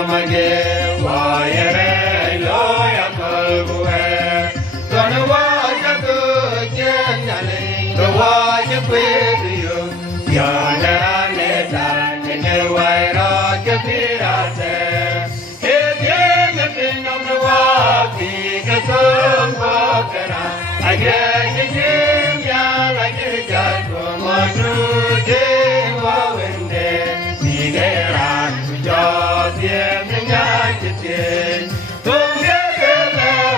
namage wayere loya kalbuhe donwa jago jenale dowa jepediyo yana neta ne waira jepirate hedye pinamwa ki kasam bakara agaye jya lage jago manu de wawende bigeran jodye nyajte tungelawan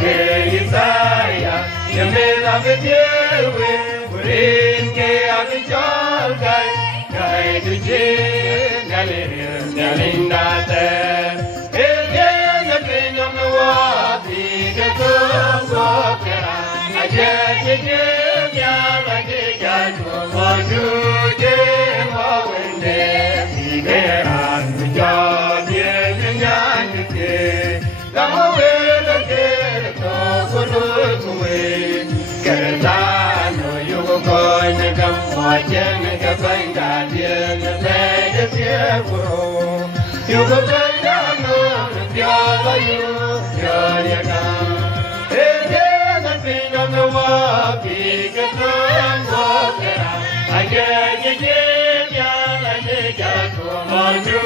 me isaya yamela vedyewe purin ke abijal gai tujhe nalindate elye pinamwa bigetam bakara agaye jya lage jago manu de wawende bigeran jodye nyajte gawe lage to kuwe kertano yugo koine gam wajen ga banga de ne de puro yugo bangano ya la yu ya ga de na pino no wa bi ga to mo kera age ye ya la de ga ko mo ju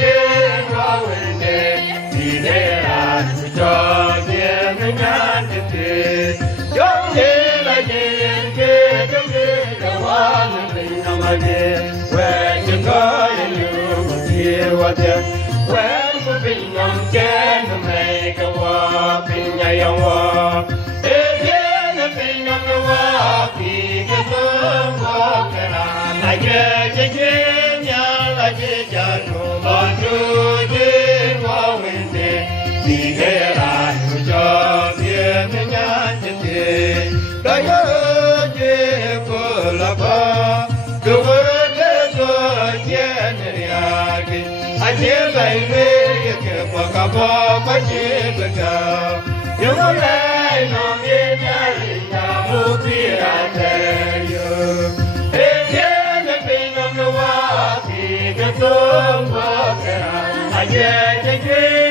de wa wende di de ra jo de nya de Jom la jen ke jom la wan le namage when you go you hear what you when you bring on can make a walk in your walk again a thing on the walk he can walk around like a ya like a jano on to the wawinde di gera job ye nya Daya je kolaba dugurde so jenriage aje baile ke pakaba paje bega yomai no me nyari na mutira teyo ejen pino no wa ti ke to wa aje je